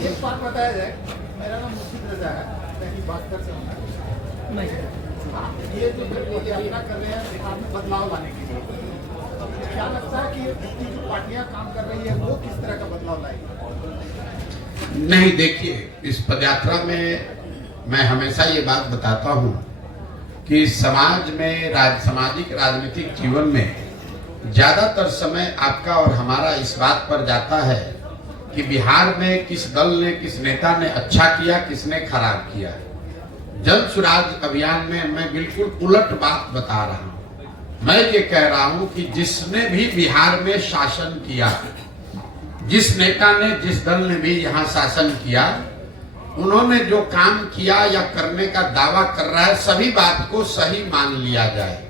एक बात बताया जाए, मेरा नाम मुफ्ती रजा है, मैं ही बात कर सकता हूँ। नहीं, ये जो यात्रा कर रहे हैं बिहार में बदलाव लाने के लिए, क्या लगता है कि इतनी जो पार्टियां काम कर रही है वो किस तरह का बदलाव लाएगी? नहीं, देखिए, इस पदयात्रा में मैं हमेशा ये बात बताता हूँ कि समाज में सामाजिक राजनीतिक जीवन में ज्यादातर समय आपका और हमारा इस बात पर जाता है कि बिहार में किस दल ने, किस नेता ने अच्छा किया, किसने खराब किया। जन स्वराज अभियान में मैं बिल्कुल उलट बात बता रहा हूँ। मैं ये कह रहा हूँ कि जिसने भी बिहार में शासन किया, जिस नेता ने, जिस दल ने भी यहाँ शासन किया, उन्होंने जो काम किया या करने का दावा कर रहा है, सभी बात को सही मान लिया जाए।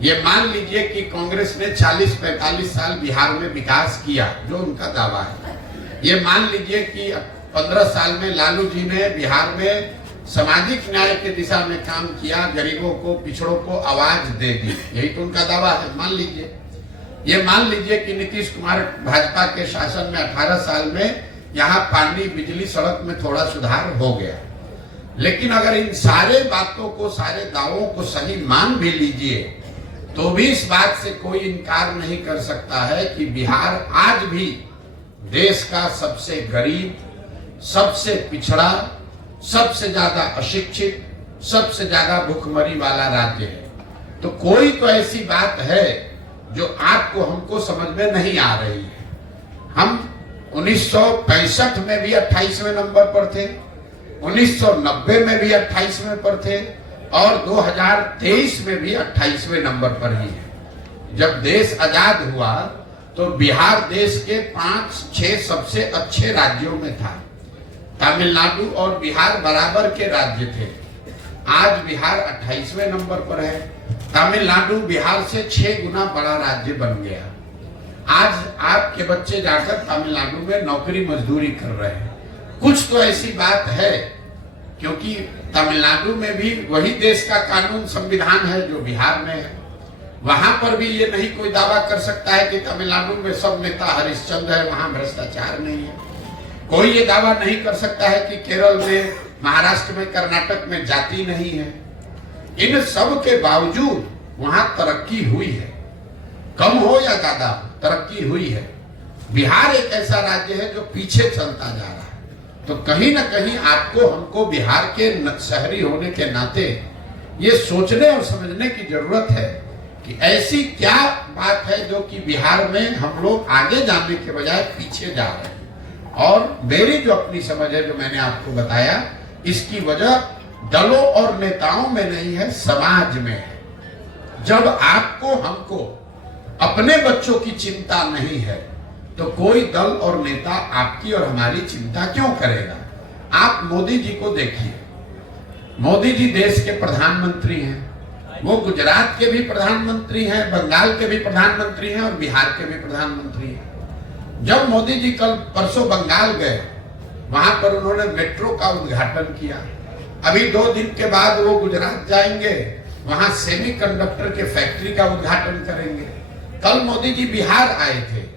ये मान लीजिए कि कांग्रेस ने 40-45 साल बिहार में विकास किया, जो उनका दावा है। ये मान लीजिए कि 15 साल में लालू जी ने बिहार में सामाजिक न्याय के दिशा में काम किया, गरीबों को, पिछड़ों को आवाज दे दी, यही तो उनका दावा है। मान लीजिए, ये मान लीजिए कि नीतीश कुमार भाजपा के शासन में 18 साल में यहाँ पानी, बिजली, सड़क में थोड़ा सुधार हो गया। लेकिन अगर इन सारे बातों को, सारे दावों को सही मान भी लीजिए, तो भी इस बात से कोई इनकार नहीं कर सकता है कि बिहार आज भी देश का सबसे गरीब, सबसे पिछड़ा, सबसे ज्यादा अशिक्षित, सबसे ज्यादा भूखमरी वाला राज्य है। तो कोई तो ऐसी बात है जो आपको, हमको समझ में नहीं आ रही है। हम 1965 में भी 28वें नंबर पर थे, 1990 में भी 28वें पर थे और 2023 में भी 28वें नंबर पर ही है। जब देश आजाद हुआ तो बिहार देश के 5-6 सबसे अच्छे राज्यों में था। तमिलनाडु और बिहार बराबर के राज्य थे। आज बिहार 28वें नंबर पर है। तमिलनाडु बिहार से 6 गुना बड़ा राज्य बन गया। आज आपके बच्चे जाकर तमिलनाडु में नौकरी मजदूरी कर रहे हैं। कुछ तो ऐसी बात है, क्योंकि तमिलनाडु में भी वही देश का कानून, संविधान है जो बिहार में है। वहां पर भी ये नहीं कोई दावा कर सकता है कि तमिलनाडु में सब नेता हरिश्चंद्र है, वहां भ्रष्टाचार नहीं है। कोई ये दावा नहीं कर सकता है कि केरल में, महाराष्ट्र में, कर्नाटक में जाति नहीं है। इन सब के बावजूद वहां तरक्की हुई है, कम हो या ज्यादा, तरक्की हुई है। बिहार एक ऐसा राज्य है जो पीछे चलता जा रहा है। तो कहीं ना कहीं आपको, हमको बिहार के शहरी होने के नाते ये सोचने और समझने की जरूरत है कि ऐसी क्या बात है जो कि बिहार में हम लोग आगे जाने के बजाय पीछे जा रहे हैं। और मेरी जो अपनी समझ है, जो मैंने आपको बताया, इसकी वजह दलों और नेताओं में नहीं है, समाज में है। जब आपको, हमको अपने बच्चों की चिंता नहीं है तो कोई दल और नेता आपकी और हमारी चिंता क्यों करेगा? आप मोदी जी को देखिए। मोदी जी देश के प्रधानमंत्री हैं। वो गुजरात के भी प्रधानमंत्री हैं, बंगाल के भी प्रधानमंत्री हैं और बिहार के भी प्रधानमंत्री हैं। जब मोदी जी कल परसों बंगाल गए, वहां पर उन्होंने मेट्रो का उद्घाटन किया। अभी 2 दिन के बाद वो गुजरात जाएंगे, वहां सेमीकंडक्टर के फैक्ट्री का उद्घाटन करेंगे। कल मोदी जी बिहार आए थे,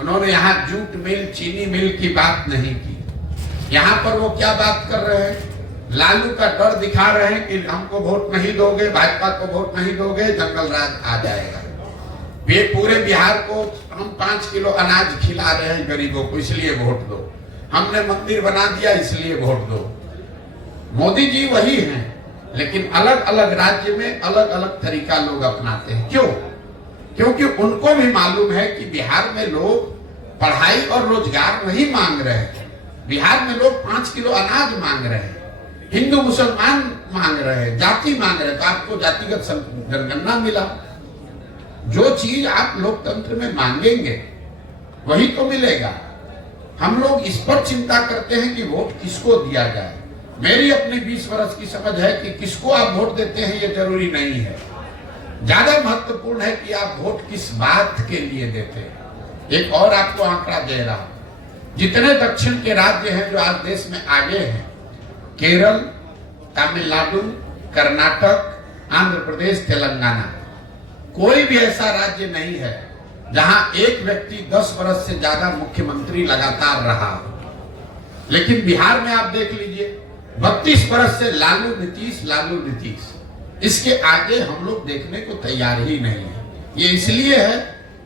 उन्होंने यहाँ जूट मिल, चीनी मिल की बात नहीं की। यहाँ पर वो क्या बात कर रहे हैं? लालू का डर दिखा रहे हैं कि हमको वोट नहीं दोगे, भाजपा को वोट नहीं दोगे, जंगल राज आ जाएगा। ये पूरे बिहार को हम 5 किलो अनाज खिला रहे हैं गरीबों को, इसलिए वोट दो। हमने मंदिर बना दिया, इसलिए वोट दो। मोदी जी वही हैं, लेकिन अलग अलग राज्य में अलग अलग तरीका लोग अपनाते हैं। क्यों? क्योंकि उनको भी मालूम है कि बिहार में लोग पढ़ाई और रोजगार नहीं मांग रहे हैं। बिहार में लोग 5 किलो अनाज मांग रहे हैं, हिंदू मुसलमान मांग रहे हैं, जाति मांग रहे हैं। तो आपको जातिगत जनगणना मिला। जो चीज आप लोकतंत्र में मांगेंगे वही तो मिलेगा। हम लोग इस पर चिंता करते हैं कि वोट किसको दिया जाए। मेरी अपनी 20 वर्ष की समझ है कि किसको आप वोट देते हैं ये जरूरी नहीं है। ज्यादा महत्वपूर्ण है कि आप वोट किस बात के लिए देते हैं। एक और आपको आंकड़ा दे रहा हूं, जितने दक्षिण के राज्य हैं जो आज देश में आगे हैं, केरल, तमिलनाडु, कर्नाटक, आंध्र प्रदेश, तेलंगाना, कोई भी ऐसा राज्य नहीं है जहां एक व्यक्ति 10 वर्ष से ज्यादा मुख्यमंत्री लगातार रहा। लेकिन बिहार में आप देख लीजिए 32 बरस से लालू नीतीश, इसके आगे हम लोग देखने को तैयार ही नहीं है। ये इसलिए है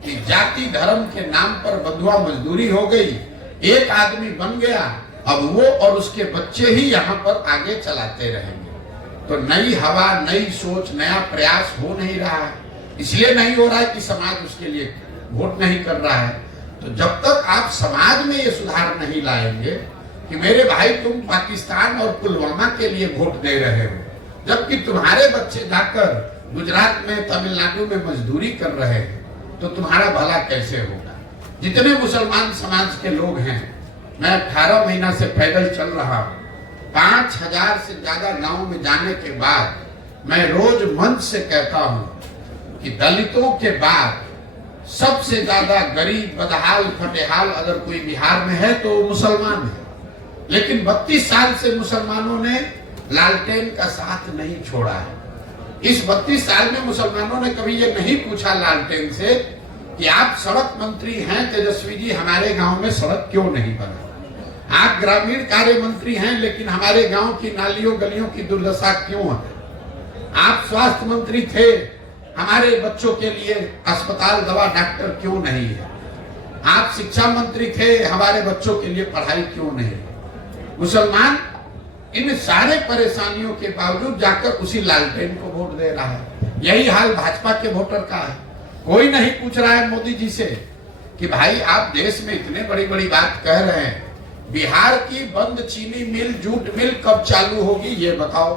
कि जाति धर्म के नाम पर बंधुआ मजदूरी हो गई, एक आदमी बन गया, अब वो और उसके बच्चे ही यहाँ पर आगे चलाते रहेंगे। तो नई हवा, नई सोच, नया प्रयास हो नहीं रहा है। इसलिए नहीं हो रहा है कि समाज उसके लिए वोट नहीं कर रहा है। तो जब तक आप समाज में ये सुधार नहीं लाएंगे कि मेरे भाई तुम पाकिस्तान और पुलवामा के लिए वोट दे रहे हो, जबकि तुम्हारे बच्चे जाकर गुजरात में, तमिलनाडु में मजदूरी कर रहे हैं, तो तुम्हारा भला कैसे होगा। जितने मुसलमान समाज के लोग हैं, मैं 18 महीना से पैदल चल रहा हूँ, 5000 से ज्यादा गांव में जाने के बाद मैं रोज मंच से कहता हूँ कि दलितों के बाद सबसे ज्यादा गरीब, बदहाल, फटेहाल अगर कोई बिहार में है तो मुसलमान है। लेकिन 32 साल से मुसलमानों ने लालटेन का साथ नहीं छोड़ा है। इस 32 साल में मुसलमानों ने कभी ये नहीं पूछा लालटेन से कि आप सड़क मंत्री हैं तेजस्वी जी, हमारे गांव में सड़क क्यों नहीं बना। आप ग्रामीण कार्य मंत्री हैं, लेकिन हमारे गांव की नालियों गलियों की दुर्दशा क्यों है। आप स्वास्थ्य मंत्री थे, हमारे बच्चों के लिए अस्पताल, दवा, डॉक्टर क्यों नहीं है। आप शिक्षा मंत्री थे, हमारे बच्चों के लिए पढ़ाई क्यों नहीं है। मुसलमान इन सारे परेशानियों के बावजूद जाकर उसी लालटेन को वोट दे रहा है। यही हाल भाजपा के वोटर का है। कोई नहीं पूछ रहा है मोदी जी से कि भाई आप देश में इतने बड़ी बड़ी बात कह रहे हैं, बिहार की बंद चीनी मिल, जूट मिल कब चालू होगी ये बताओ।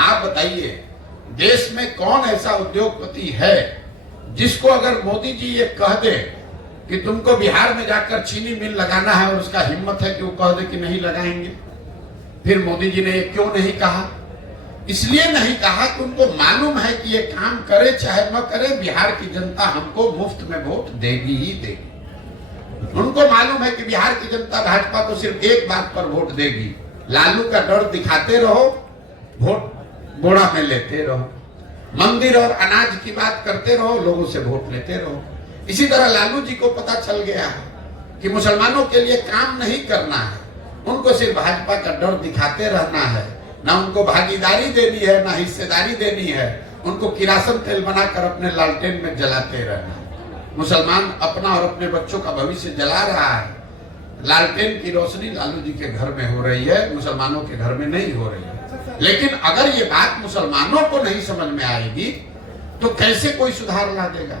आप बताइए, देश में कौन ऐसा उद्योगपति है जिसको अगर मोदी जी ये कह दे कि तुमको बिहार में जाकर चीनी मिल लगाना है, और उसका हिम्मत है कि वो कह दे कि नहीं लगाएंगे। फिर मोदी जी ने ये क्यों नहीं कहा? इसलिए नहीं कहा कि उनको मालूम है कि ये काम करे चाहे न करे, बिहार की जनता हमको मुफ्त में वोट देगी ही देगी। उनको मालूम है कि बिहार की जनता भाजपा को सिर्फ एक बात पर वोट देगी, लालू का डर दिखाते रहो, वोट बोड़ा में लेते रहो, मंदिर और अनाज की बात करते रहो, लोगों से वोट लेते रहो। इसी तरह लालू जी को पता चल गया है कि मुसलमानों के लिए काम नहीं करना है, उनको सिर्फ भाजपा का डर दिखाते रहना है, ना उनको भागीदारी देनी है, ना हिस्सेदारी देनी है, उनको किरासन तेल बनाकर अपने लालटेन में जलाते रहना है। मुसलमान अपना और अपने बच्चों का भविष्य जला रहा है। लालटेन की रोशनी लालू जी के घर में हो रही है, मुसलमानों के घर में नहीं हो रही है। लेकिन अगर ये बात मुसलमानों को नहीं समझ में आएगी तो कैसे कोई सुधार ला देगा।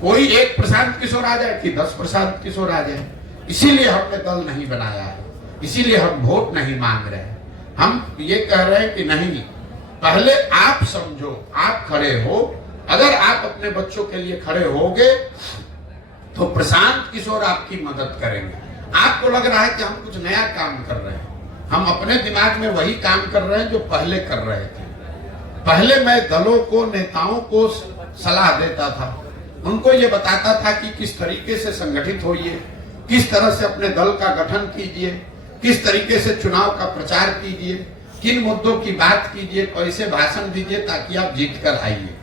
कोई एक प्रशांत किशोर आ जाए कि 10 प्रशांत किशोर आ जाए। इसीलिए हमने दल नहीं बनाया है, इसीलिए हम वोट नहीं मांग रहे हैं। हम ये कह रहे हैं कि नहीं, पहले आप समझो, आप खड़े हो। अगर आप अपने बच्चों के लिए खड़े होगे तो प्रशांत किशोर आपकी मदद करेंगे। आपको लग रहा है कि हम कुछ नया काम कर रहे हैं, हम अपने दिमाग में वही काम कर रहे हैं जो पहले कर रहे थे। पहले मैं दलों को, नेताओं को सलाह देता था, उनको ये बताता था कि किस तरीके से संगठित होइए, किस तरह से अपने दल का गठन कीजिए, किस तरीके से चुनाव का प्रचार कीजिए, किन मुद्दों की बात कीजिए, कैसे भाषण दीजिए ताकि आप जीत कर आइए।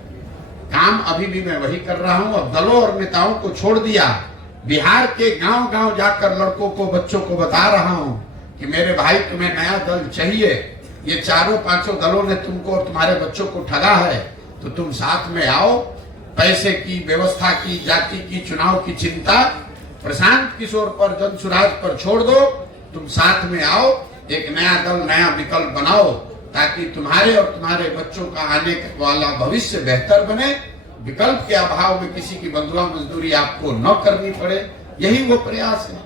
काम अभी भी मैं वही कर रहा हूं। अब दलों और नेताओं को छोड़ दिया, बिहार के गांव गांव जाकर लड़कों को, बच्चों को बता रहा हूं कि मेरे भाई तुम्हें नया दल चाहिए, ये 4-5 दलों ने तुमको और तुम्हारे बच्चों को ठगा है, तो तुम साथ में आओ। पैसे की, व्यवस्था की, जाति की, चुनाव की चिंता प्रशांत किशोर पर, जनसुराज पर छोड़ दो, तुम साथ में आओ, एक नया दल, नया विकल्प बनाओ ताकि तुम्हारे और तुम्हारे बच्चों का आने वाला भविष्य बेहतर बने। विकल्प के अभाव में किसी की बंधुआ मजदूरी आपको न करनी पड़े, यही वो प्रयास है।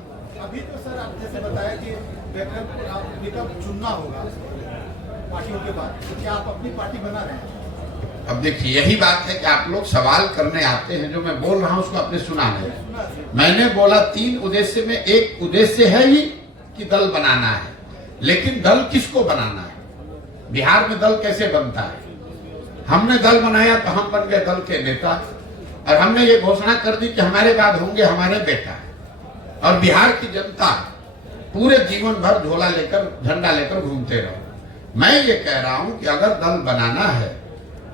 अभी तो सर आप जैसे बताया कि विकल्प चुनना होगा पार्टियों के बाद, तो क्या आप अपनी पार्टी बना रहे हैं? अब देखिए, यही बात है कि आप लोग सवाल करने आते हैं, जो मैं बोल रहा हूं उसको आपने सुना नहीं। मैंने बोला 3 उद्देश्य में एक उद्देश्य है ही कि दल बनाना है, लेकिन दल किसको बनाना है? बिहार में दल कैसे बनता है? हमने दल बनाया तो हम बन गए दल के नेता, और हमने ये घोषणा कर दी कि हमारे बाद होंगे हमारे बेटा, और बिहार की जनता पूरे जीवन भर झोला लेकर, झंडा लेकर घूमते रहो। मैं ये कह रहा हूं कि अगर दल बनाना है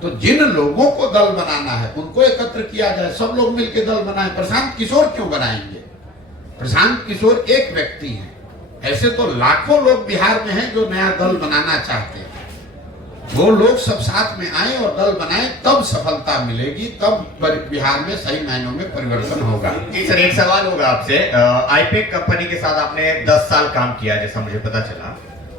तो जिन लोगों को दल बनाना है उनको एकत्र किया जाए, सब लोग मिलकर दल बनाएं। प्रशांत किशोर क्यों बनाएंगे? प्रशांत किशोर एक व्यक्ति है, ऐसे तो लाखों लोग बिहार में हैं जो नया दल बनाना चाहते हैं। वो लोग सब साथ में आए और दल बनाए, तब सफलता मिलेगी, तब बिहार में सही मायनों में परिवर्तन होगा। जी सर, एक सवाल होगा आपसे। आईपेक कंपनी के साथ आपने 10 साल काम किया, जैसा मुझे पता चला,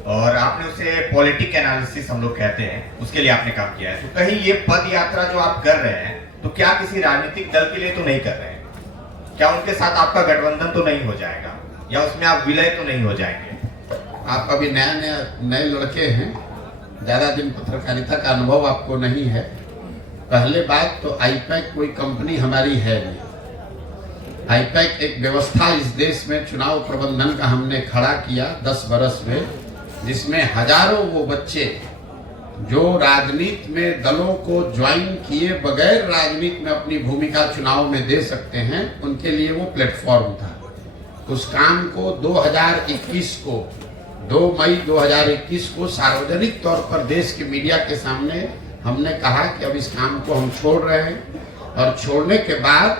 और आपने उसे पॉलिटिक एनालिसिस हम लोग कहते हैं, उसके लिए आपने काम किया है। तो कहीं ये पद यात्रा जो आप कर रहे हैं, तो क्या किसी राजनीतिक दल के लिए तो नहीं कर रहे हैं? क्या उनके साथ आपका गठबंधन तो नहीं हो जाएगा, या उसमें आप विलय तो नहीं हो जाएंगे? आप अभी नए लड़के हैं, ज्यादा दिन पत्रकारिता का अनुभव आपको नहीं है। पहले बात तो आईपैक कोई कंपनी हमारी है नहीं। आईपैक एक व्यवस्था इस देश में चुनाव प्रबंधन का हमने खड़ा किया 10 बरस में, जिसमें हजारों वो बच्चे जो राजनीति में दलों को ज्वाइन किए बगैर राजनीति में अपनी भूमिका चुनाव में दे सकते हैं, उनके लिए वो प्लेटफॉर्म था। उस काम को 2021 को 2 मई 2021 को सार्वजनिक तौर पर देश के मीडिया के सामने हमने कहा कि अब इस काम को हम छोड़ रहे हैं, और छोड़ने के बाद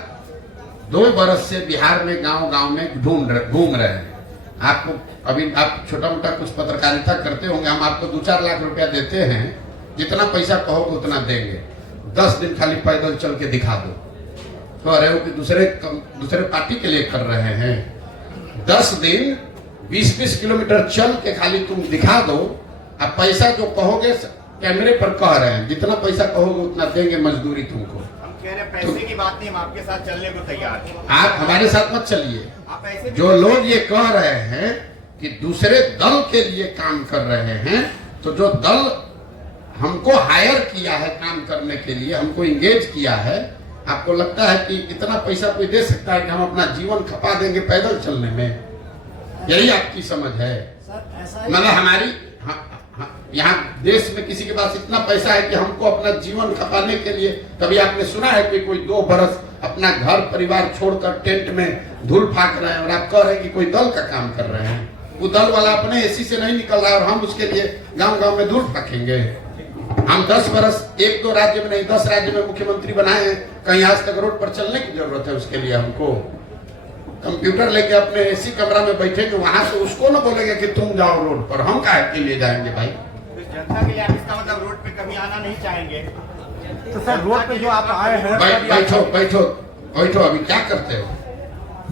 2 बरस से बिहार में गांव-गांव में घूम रहे हैं। आपको अभी आप छोटा मोटा कुछ पत्रकारिता करते होंगे, हम आपको 2-4 लाख रुपया देते हैं, जितना पैसा कहोगे उतना देंगे। 10 दिन खाली पैदल चल के दिखा दो, कह रहे हो कि दूसरे पार्टी के लिए कर रहे हैं। 10 दिन 20-20 किलोमीटर चल के खाली तुम दिखा दो। अब पैसा जो कहोगे कैमरे पर कह रहे हैं, जितना पैसा कहोगे उतना देंगे मजदूरी तुमको। हम कह रहे हैं पैसे की बात नहीं, हम आपके साथ चलने को तैयार हैं। आप हमारे साथ मत चलिए। आप ऐसे जो लोग ये कह रहे हैं कि दूसरे दल के लिए काम कर रहे हैं, तो जो दल हमको हायर किया है काम करने के लिए, हमको इंगेज किया है, आपको लगता है कि इतना पैसा कोई दे सकता है कि हम अपना जीवन खपा देंगे पैदल चलने में? यही आपकी समझ है? मतलब हमारी यहाँ देश में किसी के पास इतना पैसा है कि हमको अपना जीवन खपाने के लिए, कभी आपने सुना है कि कोई 2 बरस अपना घर परिवार छोड़कर टेंट में धूल फाक रहे हैं और आप कह रहे हैं कि कोई दल का काम कर रहे हैं? वो दल वाला अपने एसी से नहीं निकल रहा है और हम उसके लिए गांव-गांव में धूल फाकेंगे? हम 10 बरस 1-2 राज्य में नहीं 10 राज्य में मुख्यमंत्री बनाए हैं, कहीं आज तक रोड पर चलने की जरूरत है? उसके लिए हमको कंप्यूटर लेके अपने एसी कमरा में बैठे, वहां से उसको ना बोलेंगे कि तुम जाओ रोड पर, हम काहे के लिए जाएंगे भाई? जनता के लिए आप इसका मतलब रोड पे कभी आना नहीं चाहेंगे? तो सर रोड पे जो आप आए हैं, बैठो अभी क्या करते हो?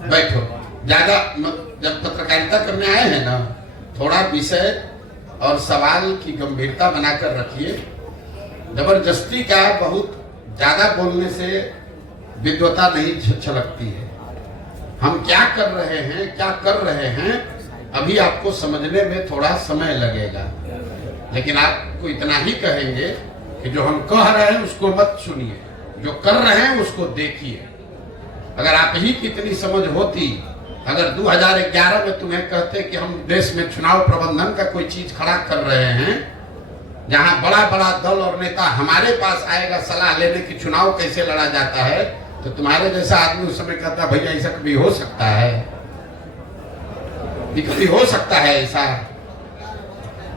बैठो। ज्यादा जब पत्रकारिता करने आए हैं ना, थोड़ा विषय और सवाल की गंभीरता बनाकर रखिए। जबरदस्ती का बहुत ज्यादा बोलने से विद्वता नहीं छलकती है। हम क्या कर रहे हैं अभी आपको समझने में थोड़ा समय लगेगा, लेकिन आपको इतना ही कहेंगे कि जो हम कह रहे हैं उसको मत सुनिए, जो कर रहे हैं उसको देखिए। अगर आप ही की इतनी समझ होती, अगर 2011 में तुम्हें कहते कि हम देश में चुनाव प्रबंधन का कोई चीज खड़ा कर रहे हैं, जहां बड़ा बड़ा दल और नेता हमारे पास आएगा सलाह लेने की चुनाव कैसे लड़ा जाता है, तो तुम्हारे जैसा आदमी उस समय कहता भैया ऐसा कभी हो सकता है? कभी हो सकता है ऐसा?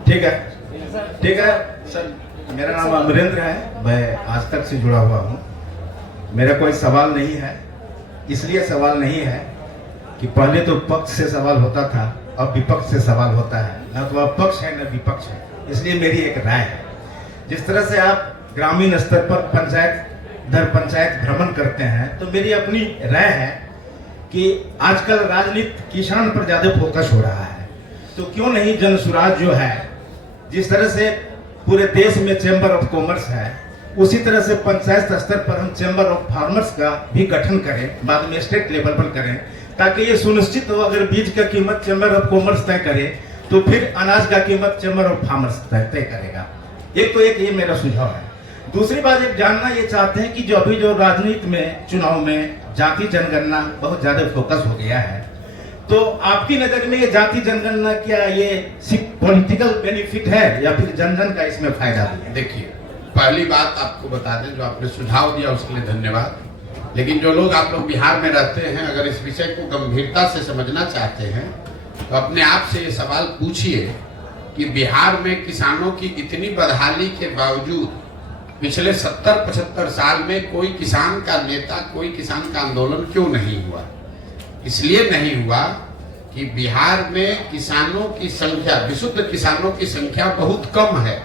ठीक है सर, मेरा नाम अमरेंद्र है, मैं आज तक से जुड़ा हुआ हूँ। मेरा कोई सवाल नहीं है, इसलिए सवाल नहीं है कि पहले तो पक्ष से सवाल होता था, अब विपक्ष से सवाल होता है। न तो अब पक्ष है न विपक्ष है, इसलिए मेरी एक राय है। जिस तरह से आप ग्रामीण स्तर पर पंचायत दर पंचायत भ्रमण करते हैं, तो मेरी अपनी राय है कि आजकल राजनीति किसान पर ज्यादा फोकस हो रहा है। तो क्यों नहीं जन सुराज जो है, जिस तरह से पूरे देश में चैम्बर ऑफ कॉमर्स है, उसी तरह से पंचायत स्तर पर हम चैम्बर ऑफ फार्मर्स का भी गठन करें, बाद में स्टेट लेवल पर करें, ताकि ये सुनिश्चित हो अगर बीज का कीमत चैम्बर ऑफ कॉमर्स तय करे तो फिर अनाज का कीमत चैम्बर ऑफ फार्मर्स तय करेगा। एक ये मेरा सुझाव है। दूसरी बात एक जानना ये चाहते हैं कि जो अभी जो राजनीति में चुनाव में जाति जनगणना बहुत ज्यादा फोकस हो गया है, तो आपकी नजर में ये जाति जनगणना क्या ये सिर्फ पॉलिटिकल बेनिफिट है या फिर जन जन का इसमें फायदा है? देखिए, पहली बात आपको बता दें, जो आपने सुझाव दिया उसके लिए धन्यवाद। लेकिन जो लोग आप लोग बिहार में रहते हैं, अगर इस विषय को गंभीरता से समझना चाहते हैं तो अपने आप से ये सवाल पूछिए कि बिहार में किसानों की इतनी बदहाली के बावजूद पिछले 70-75 साल में कोई किसान का नेता, कोई किसान का आंदोलन क्यों नहीं हुआ? इसलिए नहीं हुआ कि बिहार में किसानों की संख्या, विशुद्ध किसानों की संख्या बहुत कम है।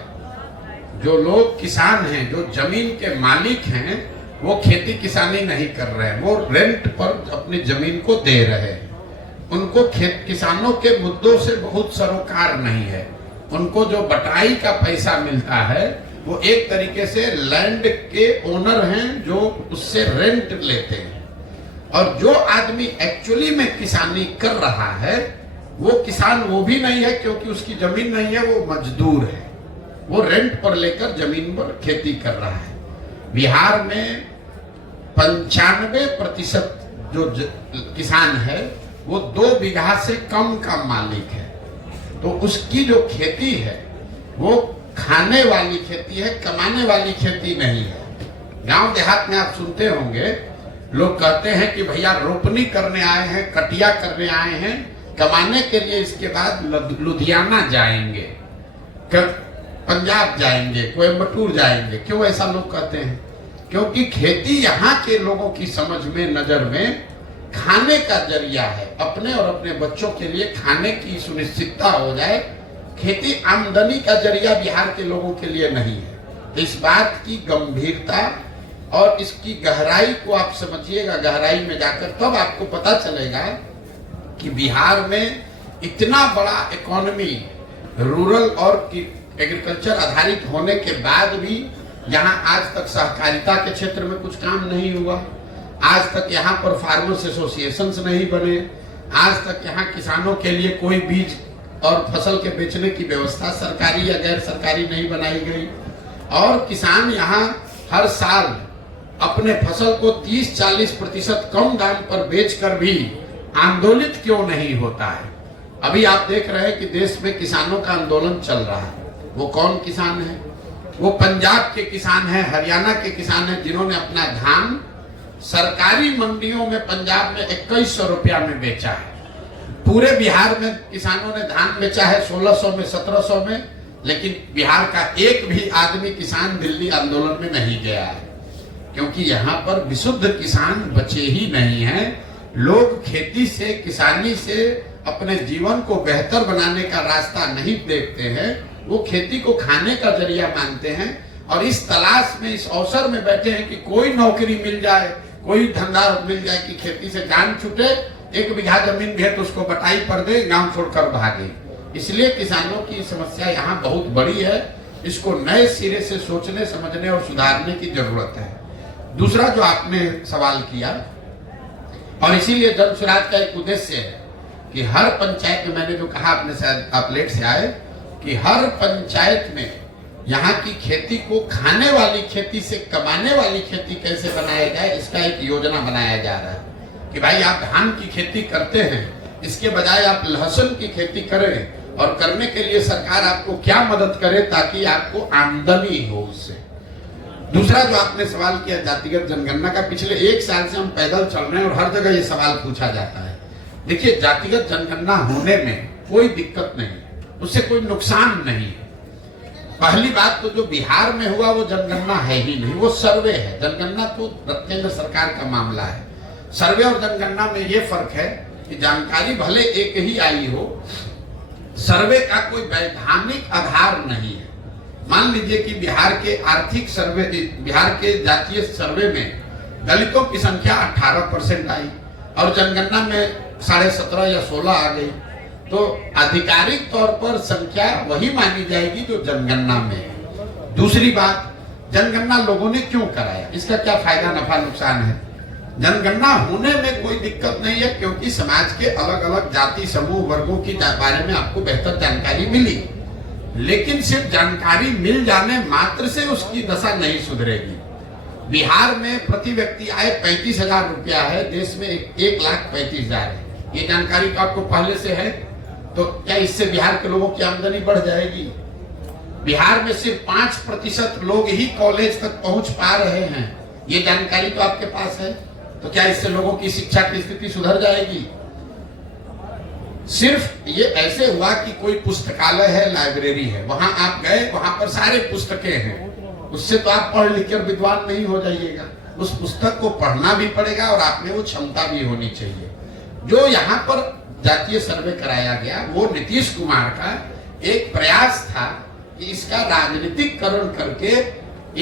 जो लोग किसान हैं, जो जमीन के मालिक हैं, वो खेती किसानी नहीं कर रहे हैं, वो रेंट पर अपनी जमीन को दे रहे हैं। उनको किसानों के मुद्दों से बहुत सरोकार नहीं है। उनको जो बटाई का पैसा मिलता है वो एक तरीके से लैंड के ओनर हैं जो उससे रेंट लेते हैं, और जो आदमी एक्चुअली में किसानी कर रहा है वो किसान वो भी नहीं है, क्योंकि उसकी जमीन नहीं है, वो मजदूर है, वो रेंट पर लेकर जमीन पर खेती कर रहा है। बिहार में 95% जो किसान है वो 2 बीघा से कम का मालिक है। तो उसकी जो खेती है वो खाने वाली खेती है, कमाने वाली खेती नहीं है। गांव देहात में आप सुनते होंगे लोग कहते हैं कि भैया रोपनी करने आए हैं, कटिया करने आए हैं, कमाने के लिए इसके बाद लुधियाना जाएंगे, पंजाब जाएंगे, कोयम्बटूर जाएंगे। क्यों ऐसा लोग कहते हैं? क्योंकि खेती यहाँ के लोगों की समझ में, नजर में खाने का जरिया है, अपने और अपने बच्चों के लिए खाने की सुनिश्चितता हो जाए। खेती आमदनी का जरिया बिहार के लोगों के लिए नहीं है। तो इस बात की गंभीरता और इसकी गहराई को आप समझिएगा, गहराई में जाकर तब आपको पता चलेगा कि बिहार में इतना बड़ा इकोनॉमी रूरल और एग्रीकल्चर आधारित होने के बाद भी यहाँ आज तक सहकारिता के क्षेत्र में कुछ काम नहीं हुआ। आज तक यहाँ पर फार्मर्स एसोसिएशंस नहीं बने। आज तक यहाँ किसानों के लिए कोई बीज और फसल के बेचने की व्यवस्था सरकारी या गैर सरकारी नहीं बनाई गई। और किसान यहाँ हर साल अपने फसल को 30-40% कम दाम पर बेचकर भी आंदोलित क्यों नहीं होता है? अभी आप देख रहे हैं कि देश में किसानों का आंदोलन चल रहा है। वो कौन किसान है? वो पंजाब के किसान हैं, हरियाणा के किसान हैं, जिन्होंने अपना धान सरकारी मंडियों में पंजाब में 2100 रुपया में बेचा है। पूरे बिहार में किसानों ने धान बेचा है 1600 में, 1700 में, लेकिन बिहार का एक भी आदमी किसान दिल्ली आंदोलन में नहीं गया है, क्योंकि यहाँ पर विशुद्ध किसान बचे ही नहीं हैं। लोग खेती से, किसानी से अपने जीवन को बेहतर बनाने का रास्ता नहीं देखते हैं, वो खेती को खाने का जरिया मानते हैं। और इस तलाश में, इस अवसर में बैठे हैं कि कोई नौकरी मिल जाए, कोई धंधा मिल जाए कि खेती से जान छूटे, 1 बीघा जमीन भी है तो उसको बटाई पर दे, गांव छोड़कर भागे। इसलिए किसानों की समस्या यहाँ बहुत बड़ी है। इसको नए सिरे से सोचने, समझने और सुधारने की जरूरत है। दूसरा जो आपने सवाल किया, और इसीलिए जन स्वराज का एक उद्देश्य है कि हर पंचायत में, मैंने जो कहा, आपने शायद आप लेट से आए, कि हर पंचायत में यहाँ की खेती को खाने वाली खेती से कमाने वाली खेती कैसे बनाया जाए, इसका एक योजना बनाया जा रहा है। कि भाई आप धान की खेती करते हैं, इसके बजाय आप लहसुन की खेती करें, और करने के लिए सरकार आपको क्या मदद करे ताकि आपको आमदनी हो उससे। दूसरा जो आपने सवाल किया जातिगत जनगणना का, पिछले 1 साल से हम पैदल चल रहे हैं और हर जगह ये सवाल पूछा जाता है। देखिए, जातिगत जनगणना होने में कोई दिक्कत नहीं, उससे कोई नुकसान नहीं। पहली बात तो जो बिहार में हुआ वो जनगणना है ही नहीं, वो सर्वे है। जनगणना तो केंद्र सरकार का मामला है। सर्वे और जनगणना में ये फर्क है कि जानकारी भले एक ही आई हो, सर्वे का कोई वैधानिक आधार नहीं है। मान लीजिए कि बिहार के आर्थिक सर्वे, बिहार के जातीय सर्वे में दलितों की संख्या 18% आई और जनगणना में 17.5 या 16 आ गई, तो आधिकारिक तौर पर संख्या वही मानी जाएगी जो जनगणना में है। दूसरी बात, जनगणना लोगों ने क्यों कराया, इसका क्या फायदा, नफा, नुकसान है? जनगणना होने में कोई दिक्कत नहीं है, क्योंकि समाज के अलग अलग जाति समूह वर्गों की बारे में आपको बेहतर जानकारी मिली। लेकिन सिर्फ जानकारी मिल जाने मात्र से उसकी दशा नहीं सुधरेगी। बिहार में प्रति व्यक्ति आय 35,000 रुपया है, देश में 1,35,000 है। ये जानकारी तो आपको पहले से है, तो क्या इससे बिहार के लोगों की आमदनी बढ़ जाएगी? बिहार में सिर्फ 5% लोग ही कॉलेज तक पहुंच पा रहे हैं, ये जानकारी तो आपके पास है। तो क्या इससे लोगों की शिक्षा की स्थिति सुधर जाएगी? सिर्फ ये ऐसे हुआ कि कोई पुस्तकालय है, लाइब्रेरी है, वहां आप गए, वहां पर सारे पुस्तकें हैं, उससे तो आप पढ़ लिख कर विद्वान नहीं हो जाइएगा। उस पुस्तक को पढ़ना भी पड़ेगा और आप में वो क्षमता भी होनी चाहिए। जो यहाँ पर जातीय सर्वे कराया गया वो नीतीश कुमार का एक प्रयास था कि इसका राजनीतिकरण करके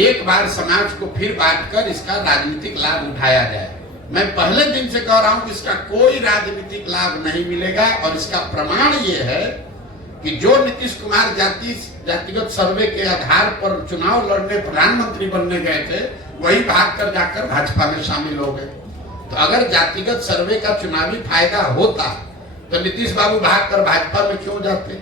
एक बार समाज को फिर बांटकर इसका राजनीतिक लाभ उठाया जाए। मैं पहले दिन से कह रहा हूं कि इसका कोई राजनीतिक लाभ नहीं मिलेगा, और इसका प्रमाण ये है कि जो नीतीश कुमार जातिगत सर्वे के आधार पर चुनाव लड़ने प्रधानमंत्री बनने गए थे, वही भागकर जाकर भाजपा में शामिल हो गए। तो अगर जातिगत सर्वे का चुनावी फायदा होता तो नीतीश बाबू भागकर भाजपा में क्यों जाते?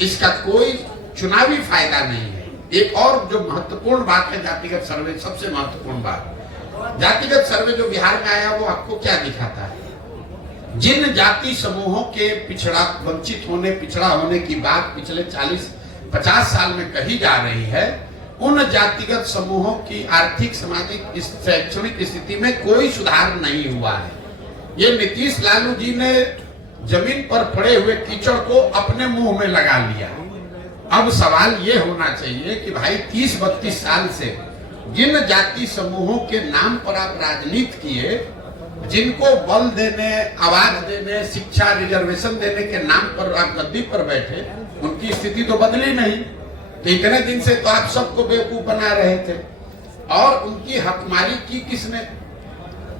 इसका कोई चुनावी फायदा नहीं है। एक और जो महत्वपूर्ण बात है जातिगत सर्वे, सबसे महत्वपूर्ण बात, जातिगत सर्वे जो बिहार में आया वो आपको क्या दिखाता है? जिन जाति समूहों के वंचित होने, पिछड़ा होने की बात पिछले 40-50 साल में कही जा रही है, उन जातिगत समूहों की आर्थिक, सामाजिक, शैक्षणिक स्थिति में कोई सुधार नहीं हुआ है। ये नीतीश लालू जी ने जमीन पर पड़े हुए कीचड़ को अपने मुंह में लगा लिया। अब सवाल ये होना चाहिए कि भाई 30-32 साल से जिन जाति समूहों के नाम पर आप राजनीति किए, जिनको बल देने, आवाज देने, शिक्षा, रिजर्वेशन देने के नाम पर आप गद्दी पर बैठे, उनकी स्थिति तो बदली नहीं। तो इतने दिन से तो आप सबको बेवकूफ बना रहे थे, और उनकी हकमारी की किसने?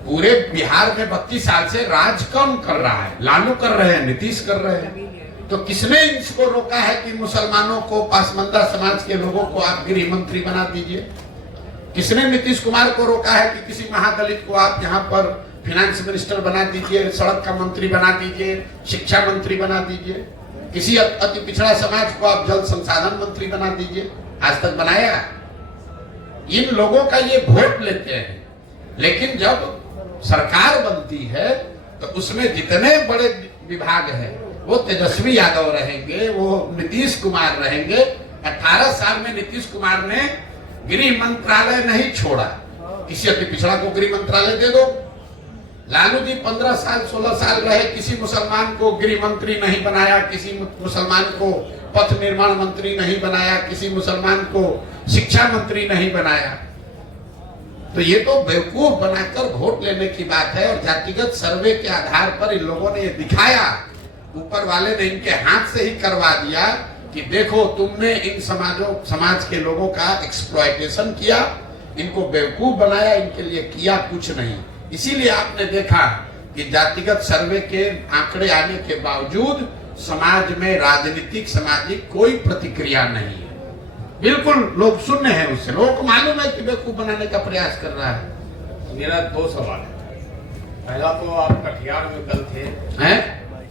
पूरे बिहार में 32 साल से राज कौन कर रहा है? लालू कर रहे हैं, नीतीश कर रहे हैं। तो किसने इसको रोका है कि मुसलमानों को, पासमंदा समाज के लोगों को आप गृह मंत्री बना दीजिए? किसने नीतीश कुमार को रोका है कि किसी महादलित को आप यहाँ पर फाइनेंस मिनिस्टर बना दीजिए, सड़क का मंत्री बना दीजिए, शिक्षा मंत्री बना दीजिए, किसी अति पिछड़ा समाज को आप जल संसाधन मंत्री बना दीजिए? आज तक बनाया? इन लोगों का ये वोट लेते हैं, लेकिन जब सरकार बनती है तो उसमें जितने बड़े विभाग हैं वो तेजस्वी यादव रहेंगे, वो नीतीश कुमार रहेंगे। 18 साल में नीतीश कुमार ने गृह मंत्रालय नहीं छोड़ा, किसी अति पिछड़ा को गृह मंत्रालय दे दो। लालू जी 15 साल 16 साल रहे, किसी मुसलमान को गृह मंत्री नहीं बनाया, किसी मुसलमान को पथ निर्माण मंत्री नहीं बनाया, किसी मुसलमान को शिक्षा मंत्री नहीं बनाया। तो ये तो बेवकूफ बनाकर वोट लेने की बात है। और जातिगत सर्वे के आधार पर इन लोगों ने ये दिखाया, ऊपर वाले ने इनके हाथ से ही करवा दिया कि देखो तुमने इन समाज के लोगों का एक्सप्लॉयटेशन किया, इनको बेवकूफ बनाया, इनके लिए किया कुछ नहीं। इसीलिए आपने देखा कि जातिगत सर्वे के आंकड़े आने के बावजूद समाज में राजनीतिक, सामाजिक कोई प्रतिक्रिया नहीं है। बिल्कुल लोग शून्य हैं उससे। लोगों को मालूम है कि बेवकूफ बनाने का प्रयास कर रहा है। मेरा 2 सवाल है। पहला तो आप कटिहार में कल थे,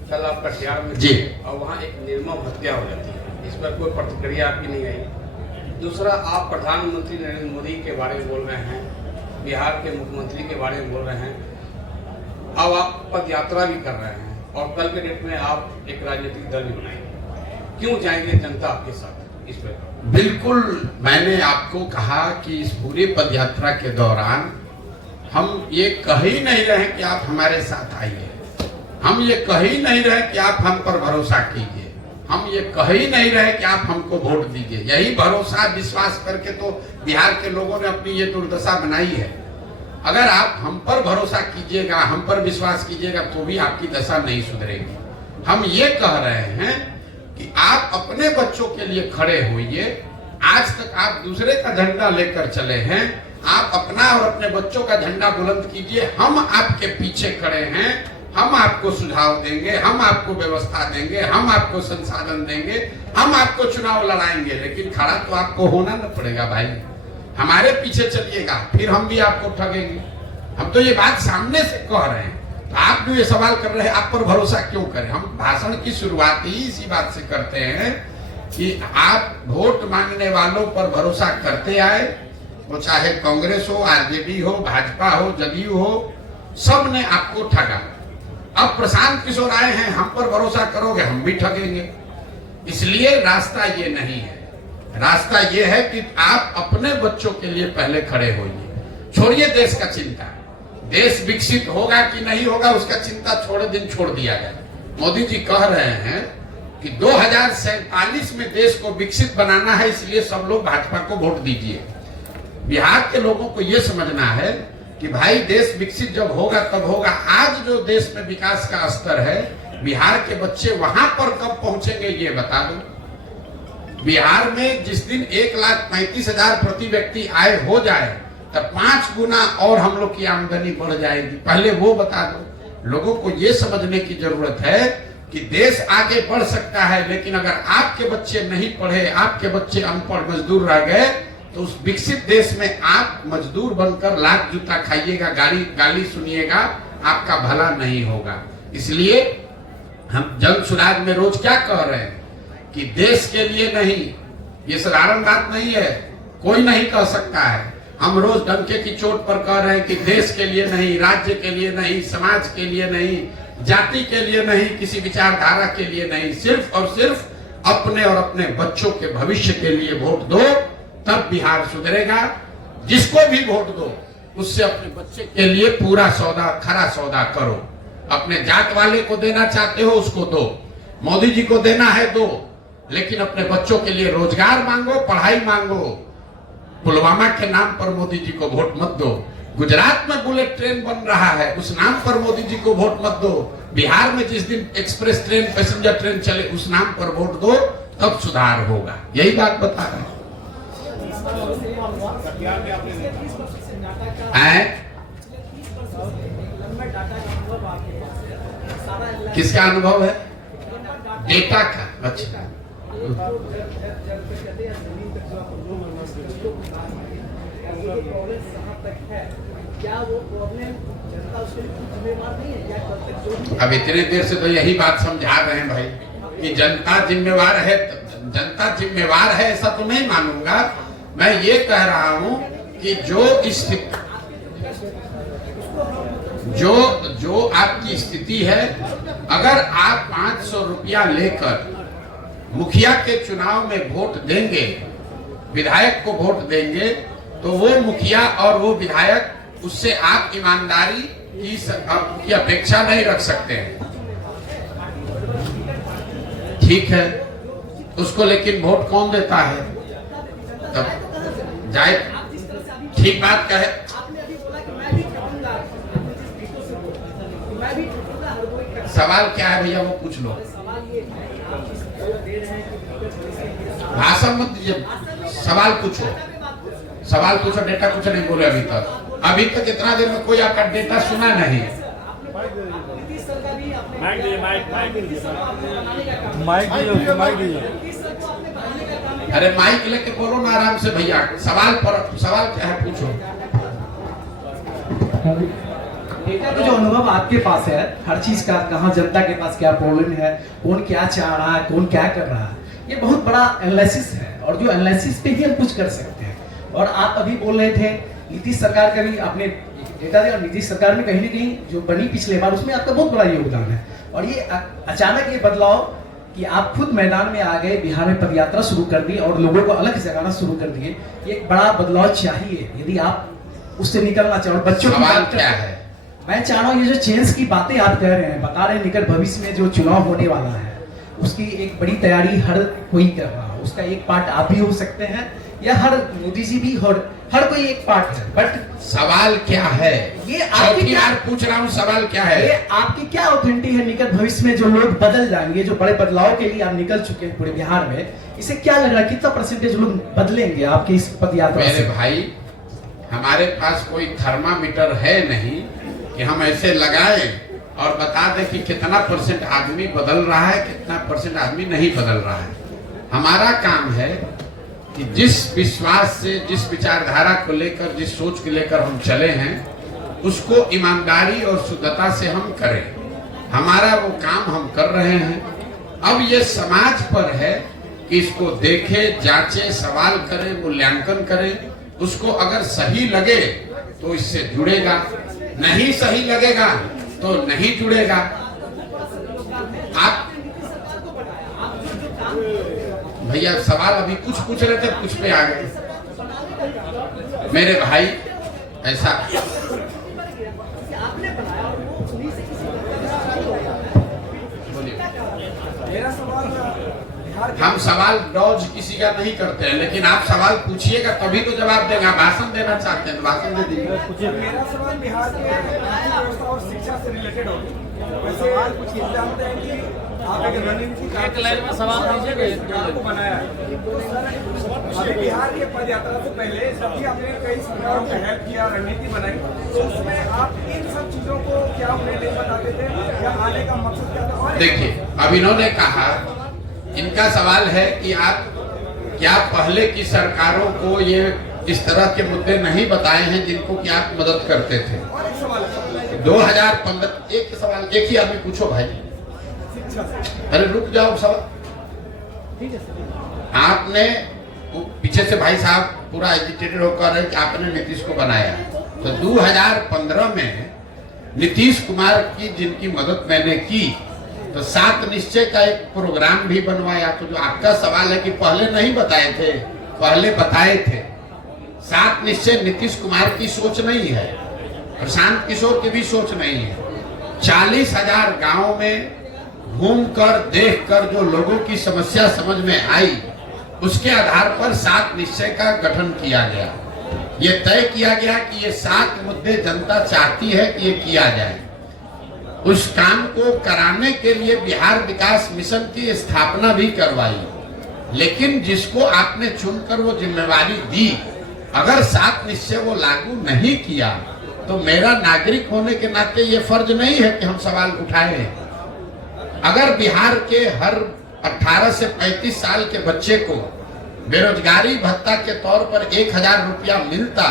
कल आप कटिहार में जी, और वहाँ एक निर्मम हत्या हो जाती है, इस पर कोई प्रतिक्रिया आपकी नहीं आई। दूसरा, आप प्रधानमंत्री नरेंद्र मोदी के बारे में बोल रहे हैं, बिहार के मुख्यमंत्री के बारे में बोल रहे हैं, अब आप पद यात्रा भी कर रहे हैं, और कल के डेट में आप एक राजनीतिक दल भी बनाएंगे। क्यों जाएंगे जनता आपके साथ इस पर? बिल्कुल, मैंने आपको कहा कि इस पूरे पद यात्रा के दौरान हम ये कह ही नहीं रहे कि आप हमारे साथ आइए, हम ये कह ही नहीं रहे कि आप हम पर भरोसा कीजिए, हम ये कह ही नहीं रहे कि आप हमको वोट दीजिए। यही भरोसा, विश्वास करके तो बिहार के लोगों ने अपनी ये दुर्दशा बनाई है। अगर आप हम पर भरोसा कीजिएगा, हम पर विश्वास कीजिएगा, तो भी आपकी दशा नहीं सुधरेगी। हम ये कह रहे हैं कि आप अपने बच्चों के लिए खड़े होइए। आज तक आप दूसरे का झंडा लेकर चले हैं, आप अपना और अपने बच्चों का झंडा बुलंद कीजिए। हम आपके पीछे खड़े हैं, हम आपको सुझाव देंगे, हम आपको व्यवस्था देंगे, हम आपको संसाधन देंगे, हम आपको चुनाव लड़ाएंगे। लेकिन खड़ा तो आपको होना न पड़ेगा भाई। हमारे पीछे चलिएगा, फिर हम भी आपको ठगेंगे। हम तो ये बात सामने से कह रहे हैं। तो आप जो ये सवाल कर रहे हैं, आप पर भरोसा क्यों करें? हम भाषण की शुरुआत ही इसी बात से करते हैं कि आप वोट मांगने वालों पर भरोसा करते आए, वो चाहे कांग्रेस हो, आरजेडी हो, भाजपा हो, जदयू हो, सब ने आपको ठगा। अब प्रशांत किशोर आए हैं, हम पर भरोसा करोगे, हम भी ठगेंगे। इसलिए रास्ता ये नहीं है। रास्ता ये है कि आप अपने बच्चों के लिए पहले खड़े होइए। छोड़िए देश का चिंता, देश विकसित होगा कि नहीं होगा उसका चिंता थोड़े दिन छोड़ दिया गया। मोदी जी कह रहे हैं कि 2047 में देश को विकसित बनाना है, इसलिए सब लोग भाजपा को वोट दीजिए। बिहार के लोगों को यह समझना है कि भाई देश विकसित जब होगा तब होगा। आज जो देश में विकास का स्तर है, बिहार के बच्चे वहां पर कब पहुंचेंगे ये बता दो। बिहार में जिस दिन 1,35,000 प्रति व्यक्ति आय हो जाए तब 5 गुना और हम लोग की आमदनी बढ़ जाएगी। पहले वो बता दो। लोगों को ये समझने की जरूरत है कि देश आगे बढ़ सकता है, लेकिन अगर आपके बच्चे नहीं पढ़े, आपके बच्चे अनपढ़ मजदूर रह गए, तो उस विकसित देश में आप मजदूर बनकर लाख जूता खाइएगा, गाली सुनिएगा, आपका भला नहीं होगा। इसलिए हम जन सुराज में रोज क्या कह रहे हैं कि देश के लिए नहीं, ये साधारण बात नहीं है, कोई नहीं कह सकता है। हम रोज डंके की चोट पर कह रहे हैं कि देश के लिए नहीं, राज्य के लिए नहीं, समाज के लिए नहीं, जाति के लिए नहीं, किसी विचारधारा के लिए नहीं, सिर्फ और सिर्फ अपने और अपने बच्चों के भविष्य के लिए वोट दो, तब बिहार सुधरेगा। जिसको भी वोट दो उससे अपने बच्चे के लिए पूरा सौदा, खरा सौदा करो। अपने जात वाले को देना चाहते हो उसको दो, मोदी जी को देना है दो, लेकिन अपने बच्चों के लिए रोजगार मांगो, पढ़ाई मांगो। पुलवामा के नाम पर मोदी जी को वोट मत दो। गुजरात में बुलेट ट्रेन बन रहा है, उस नाम पर मोदी जी को वोट मत दो। बिहार में जिस दिन एक्सप्रेस ट्रेन, पैसेंजर ट्रेन चले, उस नाम पर वोट दो, तब सुधार होगा। यही बात बता रहे हैं। किसका अनुभव है? डेटा का। अच्छा, अब इतने देर से तो यही बात समझा रहे हैं भाई कि जनता जिम्मेवार है। जनता जिम्मेवार है ऐसा तो नहीं मानूंगा। मैं ये कह रहा हूं कि जो आपकी स्थिति है, अगर आप 500 रुपया लेकर मुखिया के चुनाव में वोट देंगे, विधायक को वोट देंगे, तो वो मुखिया और वो विधायक, उससे आप ईमानदारी की अपेक्षा नहीं रख सकते हैं। ठीक है, उसको लेकिन वोट कौन देता है? तब जाए, ठीक बात कहे। सवाल क्या है भैया, वो पूछ लो। भाषण मत दीजिए, सवाल पूछो। सवाल पूछो, डेटा कुछ नहीं बोले अभी तक। अभी तक इतना देर में कोई आपका डेटा सुना नहीं। अरे माइक लेके बोलो ना आराम से भैया। सवाल क्या है पूछो। डेटा का जो अनुभव आपके पास है हर चीज का, कहाँ जनता के पास क्या प्रॉब्लम है, कौन क्या चाह रहा है, कौन क्या कर रहा है, ये बहुत बड़ा एनालिसिस है। और जो एनालिसिस पे ही हम कुछ कर सकते हैं। और आप अभी बोल रहे थे नीतीश सरकार का भी आपने डेटा दिया, और नीतीश सरकार में कहीं ना कहीं जो बनी पिछले बार, उसमें आपका बहुत बड़ा योगदान है। और ये अचानक ये बदलाव कि आप खुद मैदान में आ गए, बिहार में पदयात्रा शुरू कर दी और लोगों को अलग जगाना शुरू कर दिए, ये एक बड़ा बदलाव चाहिए यदि आप उससे निकलना चाहो। बच्चों की सवाल क्या है? मैं चाह रहा हूँ ये जो चेंज की बातें आप कह रहे हैं, बता रहे हैं निकट भविष्य में जो चुनाव होने वाला है उसकी एक बड़ी तैयारी हर कोई कर रहा है। उसका एक पार्ट आप भी हो सकते हैं, या हर मोदी जी भी, हर कोई एक पार्ट है। बट सवाल क्या है? ये आपकी क्या पूछ रहा हूँ, सवाल क्या है? ये आपकी क्या ऑथेंटिटी है निकट भविष्य में जो लोग बदल जाएंगे, जो बड़े बदलाव के लिए आप निकल चुके हैं पूरे बिहार में, इसे क्या लग रहा है कितना परसेंटेज लोग बदलेंगे आपके इस पदयात्रा से? मेरे भाई, हमारे पास कोई थर्मामीटर है नहीं कि हम ऐसे लगाएं और बता दें कि कितना परसेंट आदमी बदल रहा है, कितना परसेंट आदमी नहीं बदल रहा है। हमारा काम है कि जिस विश्वास से, जिस विचारधारा को लेकर, जिस सोच को लेकर हम चले हैं, उसको ईमानदारी और शुद्धता से हम करें। हमारा वो काम हम कर रहे हैं। अब ये समाज पर है कि इसको देखे, जांचे, सवाल करे, मूल्यांकन करे। उसको अगर सही लगे तो इससे जुड़ेगा, नहीं सही लगेगा तो नहीं जुड़ेगा। आप भैया सवाल अभी कुछ पूछ रहे थे, कुछ पे आ गए। मेरे भाई ऐसा मेरा सवाल हम सवाल डॉज किसी का नहीं करते हैं, लेकिन आप सवाल पूछिएगा तभी तो जवाब देंगे। आप भाषण देना चाहते हैं तो भाषण दे दीजिए। मेरा सवाल बिहार के व्यवस्था और शिक्षा से रिलेटेड होगी। वैसे कुछ जानते हैं कि आप एक रणनीति सवाल को बनाया है, तो सर अभी बिहार के पद यात्रा से पहले जबकि आपने कई सरकारों को हेल्प किया, रणनीति बनाई, तो उसमें आप इन सब चीजों को क्या उन्हें नहीं बताते थे या आने का मकसद क्या था? देखिए, अब इन्होंने कहा, इनका सवाल है कि आप क्या पहले की सरकारों को ये इस तरह के मुद्दे नहीं बताए हैं जिनको कि आप मदद करते थे। और एक सवाल है 2015, एक सवाल एक ही आदमी पूछो भाई। अरे रुक जाओ सवाल। आपने पीछे से भाई साहब पूरा एजिटेटेड होकर है कि आपने नीतीश को बनाया, तो 2015 में नीतीश कुमार की जिनकी मदद मैंने की, तो 7 निश्चय का एक प्रोग्राम भी बनवाया। तो जो आपका सवाल है कि पहले नहीं बताए थे, पहले बताए थे। 7 निश्चय नीतीश कुमार की सोच नहीं है, प्रशांत किशोर की भी सोच नहीं है। 40,000 गांवों में घूमकर देखकर जो लोगों की समस्या समझ में आई, उसके आधार पर 7 निश्चय का गठन किया गया। ये तय किया गया कि ये 7 मुद्दे जनता चाहती है कि ये किया जाए। उस काम को कराने के लिए बिहार विकास मिशन की स्थापना भी करवाई, लेकिन जिसको आपने चुनकर वो जिम्मेवारी दी, अगर 7 निश्चय वो लागू नहीं किया, तो मेरा नागरिक होने के नाते ये फर्ज नहीं है कि हम सवाल उठाएं। अगर बिहार के हर 18 से 35 साल के बच्चे को बेरोजगारी भत्ता के तौर पर 1,000 रुपया मिलता,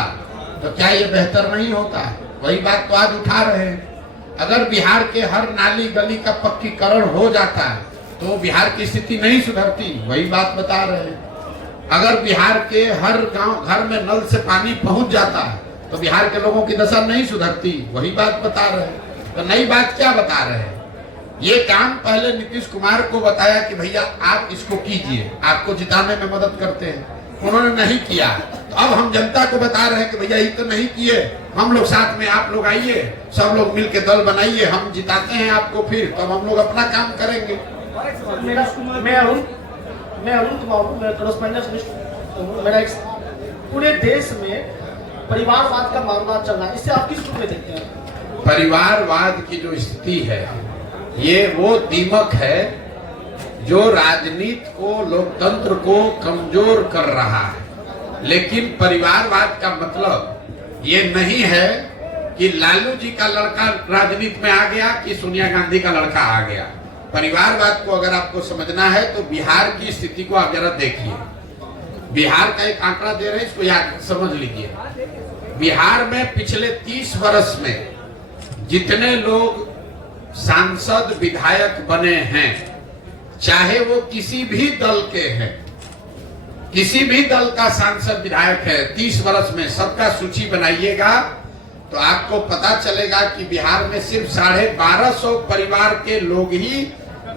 तो क्या ये बेहतर नहीं होता? वही बात तो आज उठा रहे हैं। अगर बिहार के हर नाली गली का पक्कीकरण हो जाता है, तो बिहार की स्थिति नहीं सुधरती, वही बात बता रहे हैं। अगर बिहार के हर गांव घर में नल से पानी पहुंच जाता है, तो बिहार के लोगों की दशा नहीं सुधरती, वही बात बता रहे हैं। तो नई बात क्या बता रहे हैं? ये काम पहले नीतीश कुमार को बताया कि भैया आप इसको कीजिए, आपको जिताने में मदद करते हैं, उन्होंने नहीं किया। तो अब हम जनता को बता रहे हैं कि भैया ये तो नहीं किए, हम लोग साथ में, आप लोग आइए, सब लोग मिलके दल बनाइए, हम जिताते हैं आपको, फिर तब हम लोग अपना काम करेंगे। मैं अरुण कुमार हूँ, मैं करस्पॉन्डेंस हूँ। मेरा पूरे देश में परिवारवाद का मामला चल रहा है, इससे आप किस रूप में देखते हैं? परिवारवाद की जो स्थिति है, ये वो दीमक है जो राजनीति को, लोकतंत्र को कमजोर कर रहा है। लेकिन परिवारवाद का मतलब ये नहीं है कि लालू जी का लड़का राजनीति में आ गया कि सोनिया गांधी का लड़का आ गया। परिवारवाद को अगर आपको समझना है तो बिहार की स्थिति को आप जरा देखिए। बिहार का एक आंकड़ा दे रहे हैं, इसको याद समझ लीजिए। बिहार में पिछले 30 वर्ष में जितने लोग सांसद विधायक बने हैं, चाहे वो किसी भी दल के हैं, किसी भी दल का सांसद विधायक है 30 वर्ष में, सबका सूची बनाइएगा तो आपको पता चलेगा कि बिहार में सिर्फ 1250 परिवार के लोग ही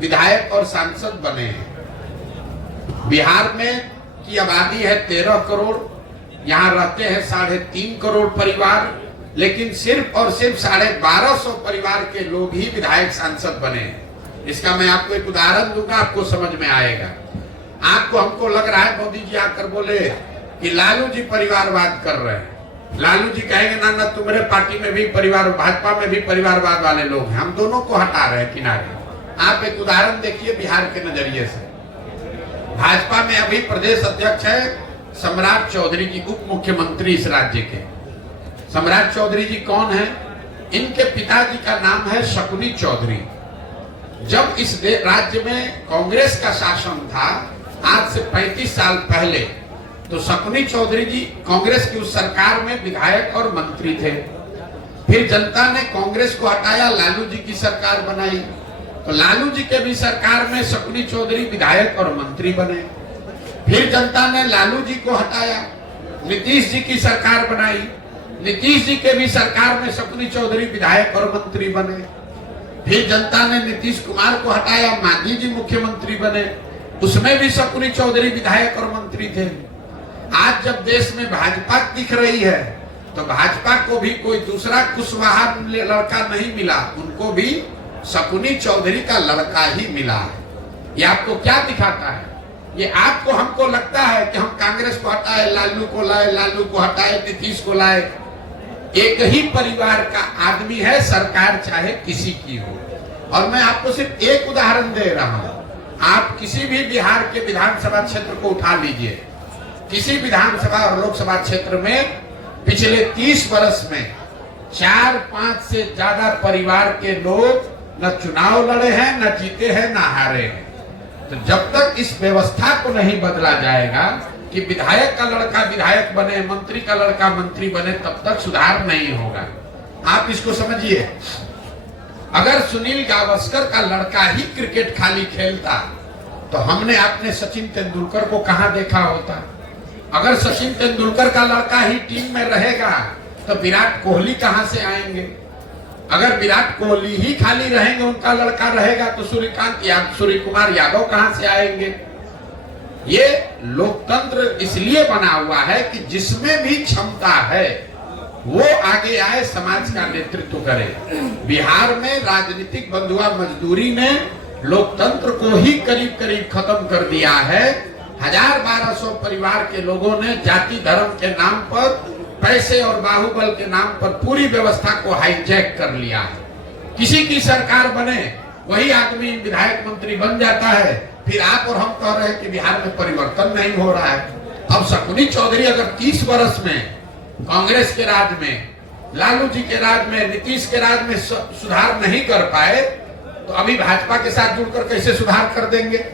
विधायक और सांसद बने हैं। बिहार में की आबादी है 13 करोड़, यहाँ रहते हैं 3.5 करोड़ परिवार, लेकिन सिर्फ और सिर्फ 1250 परिवार के लोग ही विधायक सांसद बने हैं। इसका मैं आपको एक उदाहरण दूंगा, आपको समझ में आएगा। आपको हमको लग रहा है मोदी जी आकर बोले कि लालू जी परिवारवाद कर रहे हैं, लालू जी कहेंगे ना ना तुम्हारे पार्टी में भी परिवार, भाजपा में भी परिवारवाद वाले लोग हैं, हम दोनों को हटा रहे हैं किनारे। आप एक उदाहरण देखिए बिहार के नजरिए से। भाजपा में अभी प्रदेश अध्यक्ष है सम्राट चौधरी जी, उप मुख्यमंत्री इस राज्य के। सम्राट चौधरी जी कौन है? इनके पिताजी का नाम है शकुनी चौधरी। जब इस राज्य में कांग्रेस का शासन था आज से 35 साल पहले, तो शकुनी चौधरी जी कांग्रेस की उस सरकार में विधायक और मंत्री थे। फिर जनता ने कांग्रेस को हटाया, लालू जी की सरकार बनाई, तो लालू जी के भी सरकार में शकुनी चौधरी विधायक और मंत्री बने। फिर जनता ने लालू जी को हटाया, नीतीश जी की सरकार बनाई, नीतीश जी के भी सरकार में शकुनी चौधरी विधायक और मंत्री बने। फिर जनता ने नीतीश कुमार को हटाया, मांझी जी मुख्यमंत्री बने, उसमें भी शकुनी चौधरी विधायक और मंत्री थे। आज जब देश में भाजपा दिख रही है, तो भाजपा को भी कोई दूसरा कुशवाहा लड़का नहीं मिला, उनको भी शकुनी चौधरी का लड़का ही मिला है। ये आपको क्या दिखाता है? ये आपको हमको लगता है कि हम कांग्रेस को हटाए, लालू को लाए, लालू को हटाए, नीतीश को लाए। एक ही परिवार का आदमी है, सरकार चाहे किसी की हो। और मैं आपको सिर्फ एक उदाहरण दे रहा हूं। आप किसी भी बिहार के विधानसभा क्षेत्र को उठा लीजिए, किसी विधानसभा और लोकसभा क्षेत्र में पिछले 30 वर्ष में 4-5 से ज्यादा परिवार के लोग न चुनाव लड़े हैं, न जीते हैं, न हारे हैं। तो जब तक इस व्यवस्था को नहीं बदला जाएगा कि विधायक का लड़का विधायक बने, मंत्री का लड़का मंत्री बने, तब तक सुधार नहीं होगा। आप इसको समझिए, अगर सुनील गावस्कर का लड़का ही क्रिकेट खाली खेलता तो हमने अपने सचिन तेंदुलकर को कहां देखा होता। अगर सचिन तेंदुलकर का लड़का ही टीम में रहेगा तो विराट कोहली कहां से आएंगे। अगर विराट कोहली ही खाली रहेंगे, उनका लड़का रहेगा, तो सूर्य कुमार यादव कहां से आएंगे। ये लोकतंत्र इसलिए बना हुआ है कि जिसमें भी क्षमता है वो आगे आए, समाज का नेतृत्व करे। बिहार में राजनीतिक बंधुआ मजदूरी ने लोकतंत्र को ही करीब करीब खत्म कर दिया है। 1000-1200 परिवार के लोगों ने जाति धर्म के नाम पर, पैसे और बाहुबल के नाम पर पूरी व्यवस्था को हाईजैक कर लिया है। किसी की सरकार बने, वही आदमी विधायक मंत्री बन जाता है। फिर आप और हम कह रहे हैं कि बिहार में परिवर्तन नहीं हो रहा है। अब शकुनी चौधरी अगर 30 वर्ष में कांग्रेस के राज में, लालू जी के राज में, नीतीश के राज में सुधार नहीं कर पाए, तो अभी भाजपा के साथ जुड़कर कैसे सुधार कर देंगे।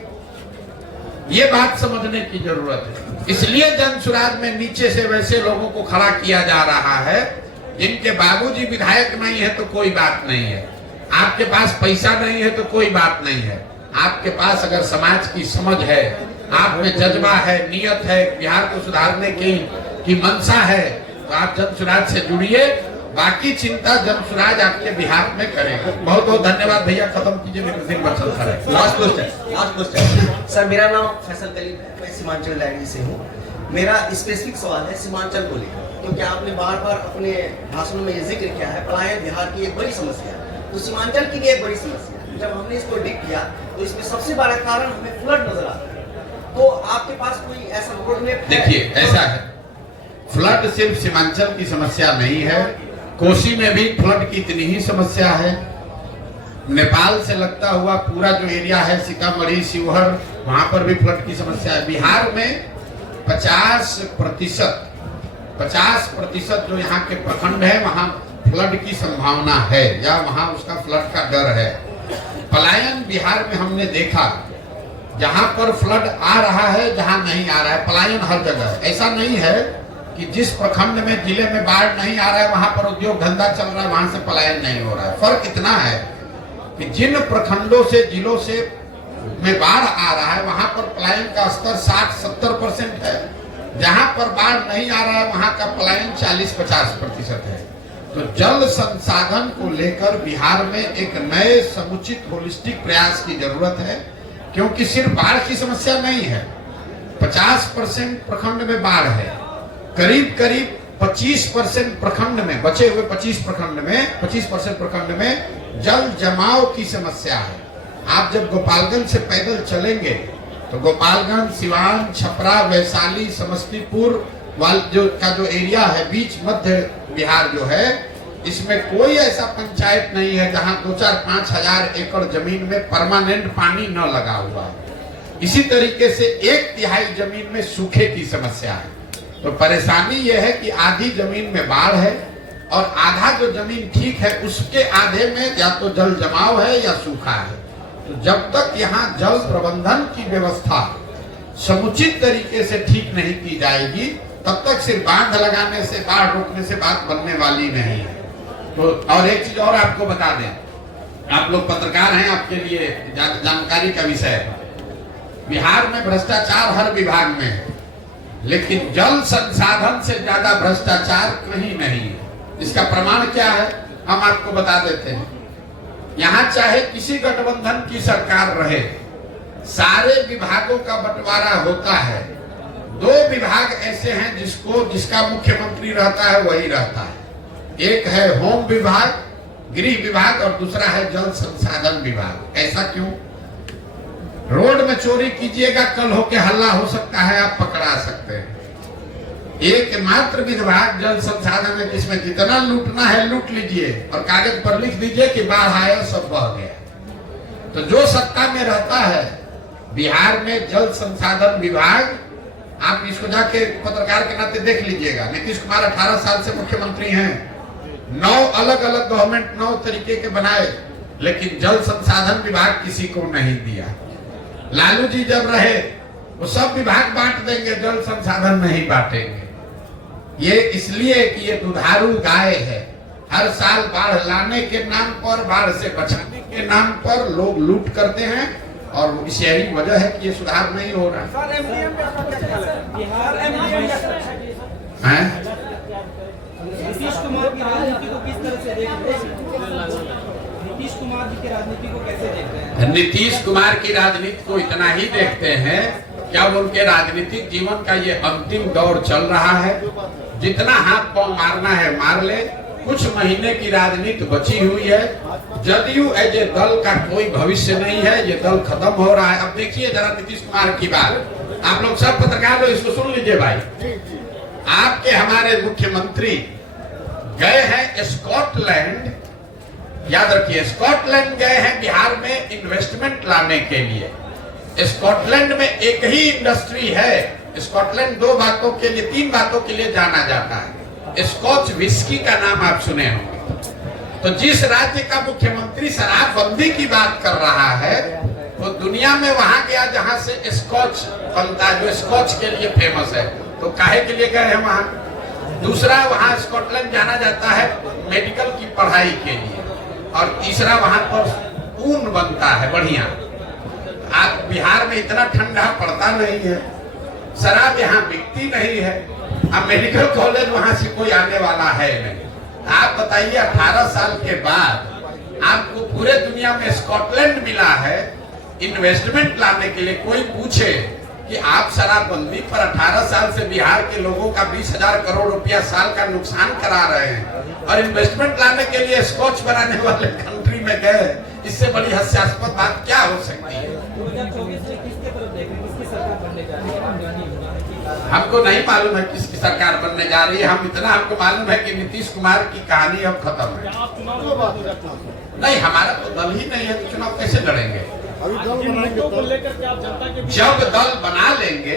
ये बात समझने की जरूरत है। इसलिए जन सुराज में नीचे से वैसे लोगों को खड़ा किया जा रहा है जिनके बाबूजी विधायक नहीं है तो कोई बात नहीं है, आपके पास पैसा नहीं है तो कोई बात नहीं है, आपके पास अगर समाज की समझ है, आप में जज्बा है, नियत है, बिहार को सुधारने की मंशा है, तो आप जन सुराज से जुड़िए। बाकी चिंता जन सुराज आपके बिहार में करेगा। बहुत बहुत धन्यवाद भैया, खत्म कीजिए, मेरे दिन बचल करें। लास्ट क्वेश्चन सर, मेरा नाम फैसल कलीम है, मैं सीमांचल डायरी से हूँ। मेरा स्पेसिफिक सवाल है सीमांचल को लेकर, क्योंकि आपने बार बार अपने भाषणों में ये जिक्र किया है पलायन बिहार की एक बड़ी समस्या है, तो सीमांचल की भी एक बड़ी समस्या है। जब हमने इसको डिग किया तो इसमें सबसे बड़ा कारण हमें फ्लड नजर आता है। तो आपके पास कोई ऐसा रोड मैप है? देखिए, ऐसा है, फ्लड सिर्फ सीमांचल की समस्या नहीं है, कोसी में भी फ्लड की इतनी ही समस्या है। नेपाल से लगता हुआ पूरा जो एरिया है, सीतामढ़ी, शिवहर, वहां पर भी फ्लड की समस्या है। बिहार में 50% जो यहाँ के प्रखंड है वहां फ्लड की संभावना है, या वहां उसका फ्लड का डर है। पलायन बिहार में हमने देखा, जहां पर फ्लड आ रहा है, जहां नहीं आ रहा है, पलायन हर जगह। ऐसा नहीं है कि जिस प्रखंड में, जिले में बाढ़ नहीं आ रहा है वहां पर उद्योग धंधा चल रहा है, वहां से पलायन नहीं हो रहा है। फर्क इतना है कि जिन प्रखंडों से, जिलों से में बाढ़ आ रहा है वहां पर पलायन का स्तर 60-70% है, जहां पर बाढ़ नहीं आ रहा है वहां का पलायन 40-50% है। तो जल संसाधन को लेकर बिहार में एक नए समुचित होलिस्टिक प्रयास की जरूरत है, क्योंकि सिर्फ बाढ़ की समस्या नहीं है। 50% प्रखंड में बाढ़ है, करीब 25% प्रखंड में, बचे हुए 25% प्रखंड में जल जमाव की समस्या है। आप जब गोपालगंज से पैदल चलेंगे तो गोपालगंज, सिवान, छपरा, वैशाली, समस्तीपुर जो एरिया है, बीच मध्य बिहार जो है, इसमें कोई ऐसा पंचायत नहीं है जहां 2-4-5 हजार एकड़ जमीन में परमानेंट पानी न लगा हुआ है। इसी तरीके से 1/3 जमीन में सूखे की समस्या है। तो परेशानी यह है कि आधी जमीन में बाढ़ है और आधा जो जमीन ठीक है उसके आधे में या तो जल जमाव है या सूखा है। तो जब तक यहाँ जल प्रबंधन की व्यवस्था समुचित तरीके से ठीक नहीं की जाएगी, तब तक सिर्फ बांध लगाने से, बाढ़ रोकने से बात बनने वाली नहीं है। तो और एक चीज और आपको बता दें, आप लोग पत्रकार हैं, आपके लिए जानकारी का विषय है। बिहार में भ्रष्टाचार हर विभाग में है, लेकिन जल संसाधन से ज्यादा भ्रष्टाचार कहीं नहीं है। इसका प्रमाण क्या है, हम आपको बता देते हैं। यहाँ चाहे किसी गठबंधन की सरकार रहे, सारे विभागों का बंटवारा होता है। 2 विभाग ऐसे हैं जिसका मुख्यमंत्री रहता है वही रहता है। एक है होम विभाग, गृह विभाग, और दूसरा है जल संसाधन विभाग। ऐसा क्यों? रोड में चोरी कीजिएगा, कल होके हल्ला हो सकता है, आप पकड़ा सकते हैं। एकमात्र विभाग जल संसाधन है जिसमें जितना लूटना है लूट लीजिए और कागज पर लिख दीजिए कि बाढ़ आया सब बह गया। तो जो सत्ता में रहता है बिहार में जल संसाधन विभाग, आप इसको जाके पत्रकार के नाते देख लीजिएगा। नीतीश कुमार 18 साल से मुख्यमंत्री हैं, 9 अलग अलग गवर्नमेंट 9 तरीके के बनाए, लेकिन जल संसाधन विभाग किसी को नहीं दिया। लालू जी जब रहे वो सब विभाग बांट देंगे, जल संसाधन नहीं बांटेंगे। ये इसलिए कि ये दुधारू गाय है। हर साल बाढ़ लाने के नाम पर, बाढ़ से बचाने के नाम पर लोग लूट करते हैं और इस यही वजह है कि ये सुधार नहीं हो रहा सर, एमडीएम पे आपका क्या ख्याल है? बिहार एमडीएम है। नीतीश कुमार की राजनीति को किस तरह से देखते हैं? नीतीश कुमार जी की राजनीति को कैसे देखते हैं? नीतीश कुमार की राजनीति को इतना ही देखते हैं, क्या उनके राजनीतिक जीवन का ये अंतिम दौर चल रहा है, जितना हाथ पांव मारना है मार ले। कुछ महीने की राजनीति बची हुई है। जदयू एज ए दल का कोई भविष्य नहीं है, ये दल खत्म हो रहा है। अब देखिए जरा नीतीश कुमार की बात, आप लोग सब पत्रकार लोग इसको सुन लीजिए भाई। आपके हमारे मुख्यमंत्री गए हैं स्कॉटलैंड, याद रखिए स्कॉटलैंड गए हैं बिहार में इन्वेस्टमेंट लाने के लिए। स्कॉटलैंड में एक ही इंडस्ट्री है। स्कॉटलैंड 2 बातों के लिए, 3 बातों के लिए जाना जाता है। स्कॉच विस्की का नाम आप सुने होंगे। तो जिस राज्य का मुख्यमंत्री शराबबंदी की बात कर रहा है वो दुनिया में वहां गया जहां से स्कॉच बनता है, जो स्कॉच के लिए फेमस है। तो काहे के लिए गए हैं वहां। दूसरा, वहां स्कॉटलैंड जाना जाता है मेडिकल की पढ़ाई के लिए। और तीसरा, वहां पर ऊन बनता है बढ़िया। आप बिहार में इतना ठंडा पड़ता नहीं है, शराब यहाँ बिकती नहीं है। अब मेडिकल कॉलेज वहां से कोई आने वाला है नहीं। आप बताइए 18 साल के बाद आपको पूरे दुनिया में स्कॉटलैंड मिला है इन्वेस्टमेंट लाने के लिए। कोई पूछे कि आप शराबबंदी पर 18 साल से बिहार के लोगों का 20,000 करोड़ रुपया साल का नुकसान करा रहे हैं और इन्वेस्टमेंट लाने के लिए स्कॉच बनाने वाले कंट्री में गए, इससे बड़ी हास्यास्पद बात क्या हो सकती है। 2024 में किसके तरफ देखें, किसकी सरकार बनने जा रही है? हमको नहीं मालूम है किसकी सरकार बनने जा रही है। हम इतना हमको मालूम है कि नीतीश कुमार की कहानी अब खत्म है। नहीं, हमारा तो दल ही नहीं है तो चुनाव कैसे लड़ेंगे। जब दल बना लेंगे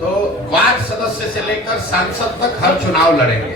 तो वार्ड सदस्य से लेकर सांसद तक हर चुनाव लड़ेंगे।